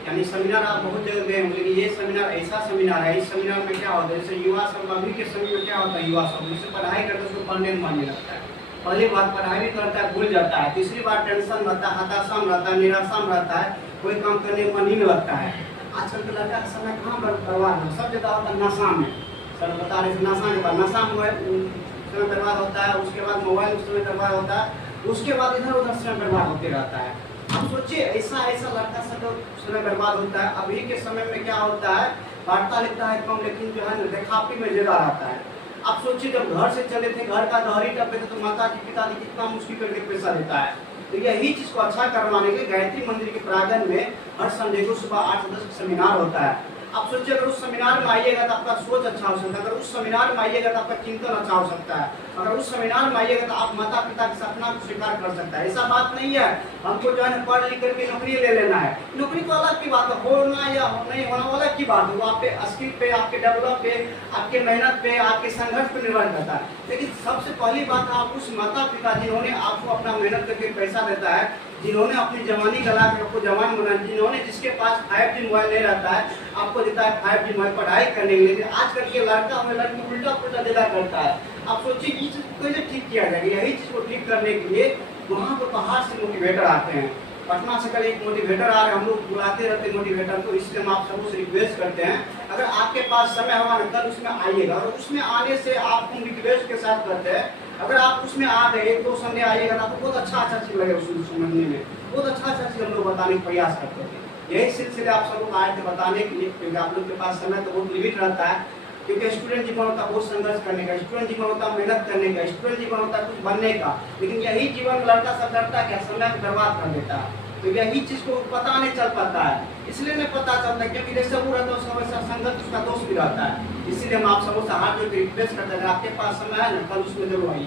यानी सेमिनार आप बहुत जगह गए होंगे, लेकिन ये सेमिनार ऐसा सेमिनार है, इस सेमिनार में क्या होता है, जैसे युवा सब अभी के समय में क्या होता है, युवा सब जैसे पढ़ाई करते हैं उसको पढ़ने में मन नहीं लगता है। पहली बार पढ़ाई भी करता है, भूल जाता है। तीसरी बार टेंशन रहता है, हताशा में रहता है, निराशा में रहता है, कोई काम करने में मन ही नहीं लगता है। आजकल के लड़का का समय कहाँ बर्बाद है, सब जगह होता है नशा में। सर बता रहे थे नशा के बाद, नशा में समय बर्बाद होता है, उसके बाद मोबाइल में समय बर्बाद होता है, उसके बाद इधर उधर समय बर्बाद होते रहता है। अब सोचिए ऐसा लड़का सब समय बर्बाद होता है। अभी के समय में क्या होता है, पढ़ता लिखता है कम, लेकिन जो है दिखावटी में ज्यादा रहता है। आप सोचिए जब घर से चले थे, घर का दहरी टपे थे, तो माता जी पिता जी कितना मुश्किल करके पैसा देता है। तो यही चीज को अच्छा करवाने के गायत्री मंदिर के प्रांगण में हर संडे को सुबह 8 से 10 सेमिनार होता है। आप सोचिए अगर उस सेमिनार में आइएगा तो आपका सोच अच्छा हो सकता है, अगर उस सेमिनार में आइएगा तो आपका चिंतन अच्छा हो सकता है, अगर उस सेमिनार में आइएगा तो आप माता पिता के सपना को स्वीकार कर सकता है। ऐसा बात नहीं है हमको जो है पढ़ लिख करके नौकरी ले लेना है, नौकरी तो अलग की बात है, होना या नहीं होना अलग की बात है, वो आपके स्किल पे, आपके डेवलप पे, आपके मेहनत पे, आपके संघर्ष पे निर्भर करता है। लेकिन सबसे पहली बात आप उस माता पिता जिन्होंने आपको अपना मेहनत करके पैसा देता है, जिन्होंने अपनी जवानी गला कर आपको जवान बनाया, जिन्होंने जिसके पास 5G मोबाइल नहीं रहता है आपको देता है 5G मोबाइल पढ़ाई करने के लिए। आजकल के लड़का और लड़की उल्टा पुल्टा दिला करता है। आप सोचिए इस चीज को कैसे ठीक किया जाएगा। यही चीज को ठीक करने के लिए वहाँ पर बाहर से मोटिवेटर आते हैं। पटना से कल एक मोटिवेटर आ रहे, हम लोग बुलाते रहते मोटिवेटर को, इसलिए हम आप सबको रिक्वेस्ट करते हैं अगर आपके पास समय होगा ना कल उसमें आइएगा, और उसमें आने से आपको रिक्वेस्ट के साथ करते हैं अगर आप उसमें आ गए, 1-2 संडे आइएगा ना तो बहुत अच्छा चीज लगेगा उसको समझने में, बहुत अच्छा चीज हम लोग बताने का प्रयास करते थे। यही सिलसिले आप सब लोग आए थे बताने के लिए, क्योंकि आप लोग के पास समय तो बहुत लिमिट रहता है, क्योंकि स्टूडेंट जीवन होता है बहुत संघर्ष करने का, स्टूडेंट जीवन होता है मेहनत करने का, स्टूडेंट जीवन होता है कुछ बनने का, लेकिन यही जीवन लड़का सब डरता है समय को बर्बाद कर देता है। तो यही चीज को पता नहीं चल पाता है, इसलिए नहीं पता चलता क्योंकि जैसे वो रहता है उसका वैसा संगत उसका दोस्त भी रहता है। इसीलिए हम आप सबों से हाथ जोड़ के रिक्वेस्ट करते हैं आपके पास समय है ना कल उसमें जरूर आइए।